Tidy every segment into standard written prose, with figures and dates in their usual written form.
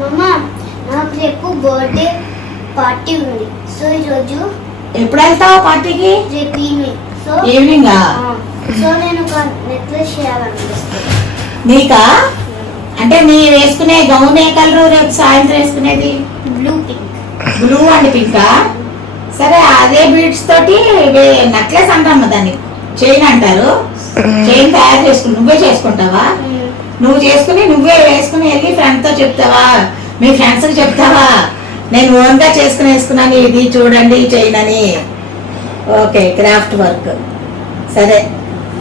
అమ్మమ్మ నాకు రేపు బర్త్డే పార్టీ ఉంది. సో ఈరోజు ఎప్పుడు వెళ్తావు పార్టీకి? రేపు ఈవినింగ్. సో ఈవినింగ్ సో నేను ఒక నెక్లెస్ చేయాలనిపిస్తుంది. నీకా? అంటే నీ వేసుకునే గౌన్ ఏ కలరు రేపు సాయంత్రం వేసుకునేది? Blue pink. బ్లూ అండ్ పింకా? సరే అదే బీడ్స్ తోటి నెక్లెస్ అంటాం దాన్ని, చైన్ అంటారు. చైన్ తయారు చేసుకుని నువ్వే చేసుకుంటావా? నువ్వు చేసుకుని నువ్వే వేసుకుని వెళ్ళి ఫ్రెండ్ తో చెప్తావా? మీ ఫ్రెండ్స్ కి చెప్తావా నేను ఓన్ గా చేసుకుని వేసుకున్నాను, ఇది చూడండి చైన్ అని? Okay, craft work. సరే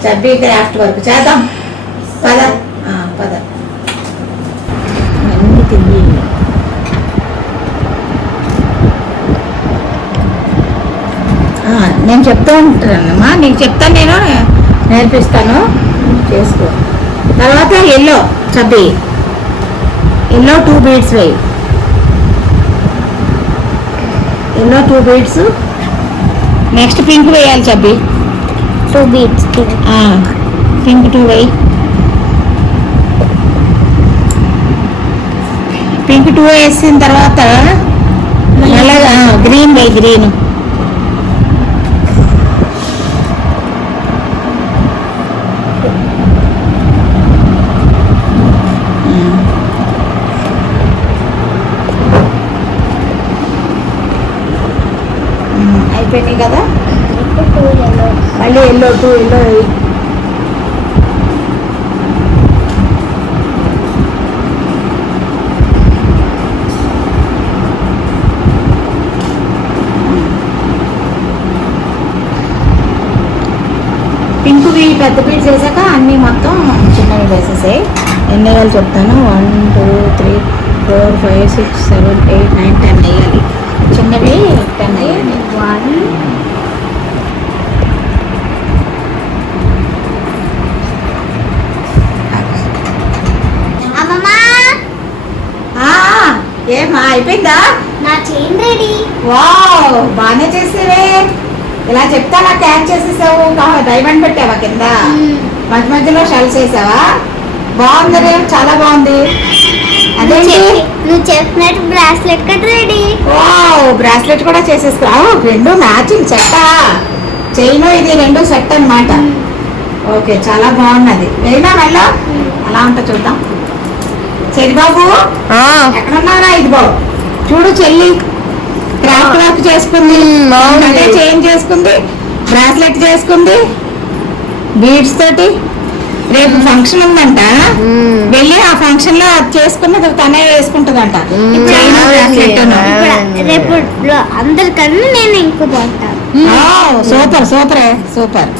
చబ్బీ క్రాఫ్ట్ వర్క్ చేద్దాం. పద పద. అన్ని తిండి నేను చెప్తూ ఉంటానమ్మా, నీకు చెప్తాను, నేను నేర్పిస్తాను, చేసుకో. తర్వాత ఎల్లో చబ్బీ, ఎల్లో 2 బీడ్స్ వేయి. Yellow 2 beads. నెక్స్ట్ పింక్ వేయాలి చబ్బీ. 2 beads. పింక్ 2 వేయి. పింక్ 2 వేసిన తర్వాత అలాగా గ్రీన్ వేయి, గ్రీన్. అయిపోయినాయి కదా? మళ్ళీ ఎల్లో 2 ఎల్లో వేయి. పింక్వి పెద్ద పీస్ వేసాక అన్నీ మొత్తం చిన్నవి వేసేసాయి. ఎన్ని వేయాలి చెప్తాను. 1 2 3 4 5 6 7 8 9 10 వేయాలి. చిన్నవి 10 వేయాలి. 1 అమ్మమ్మ ఏమా అయిపోయిందా? నా చైన్ రెడీ. వావ్, బాగానే చేసేవే. ఇలా చెప్తా నాకు క్యాచ్ చేసేసావు. డైమండ్ పెట్టావా కింద? మధ్య మధ్యలో షెల్స్ వేసావా? బాగుంది రే, చాలా బాగుంది. అదేంటి నువ్వు చెప్పినట్టు bracelet cut ready. Wow, bracelet కూడా చేసేస్తావు. 2 మ్యాచింగ్ సెట్టా? చైన్ ఇది 2 సెట్ అన్నమాట. ఓకే, చాలా బాగున్నది. వేయినా వెళ్ళా అలా ఉంటా చూద్దాం. చెల్లి బాబు ఎక్కడున్నారా? ఇది బాబు చూడు, చెల్లి క్రాఫ్ట్ వర్క్ చేసుకుంది, అదే చైన్ చేసుకుంది, బ్రాస్లెట్ చేసుకుంది బీడ్స్ తోటి. రేపు ఫంక్షన్ ఉందంట, వెళ్ళి ఆ ఫంక్షన్ లో అది చేసుకుని తనే వేసుకుంటుందంట. రేపు అందరికన్నా నేను ఇంకో బాగుంటాను. Super super super.